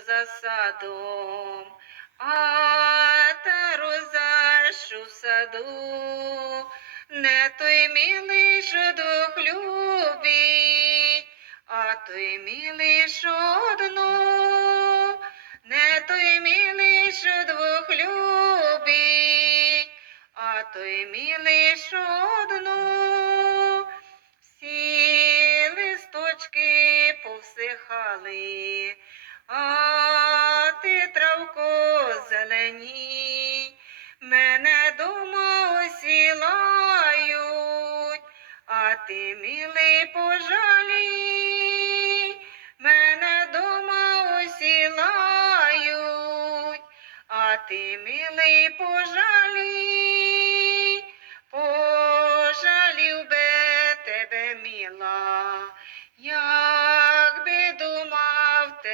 за садом, а та роза, що в саду, не той милий, що двох любить, а той милий, що одну, не той милий, що двох любить, а той милий, що одну. Всі листочки повсихали, а ти травко зеленій, мене дома осілають, а ти, милий, пожалій, мене дома осілають, а ти, милий, пожалій,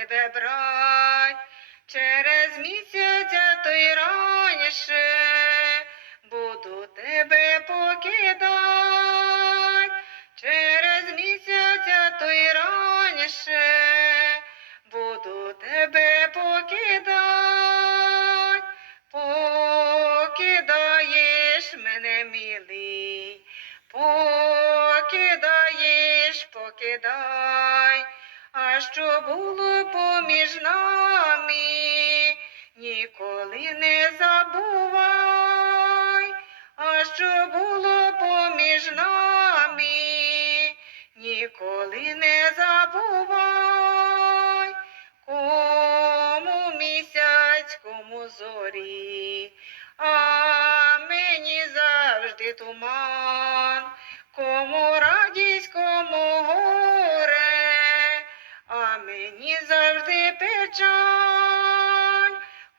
тебе брать, через місяця той раніше буду тебе покидать, через місяця той раніше буду тебе покидать, покидаєш мене, милий, покидаєш, покидай, а що було поміж нами, ніколи не забувай, а що було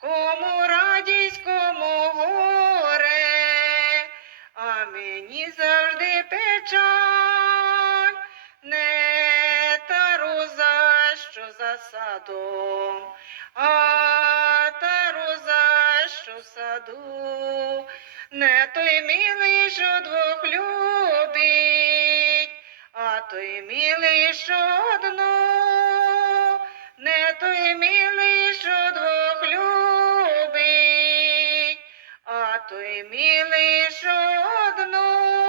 кому радість, кому горе, а мені завжди печаль, не та роза, що за садом, а та роза, що в саду, не той милий, що двох любить, а той милий, що. милий жодного.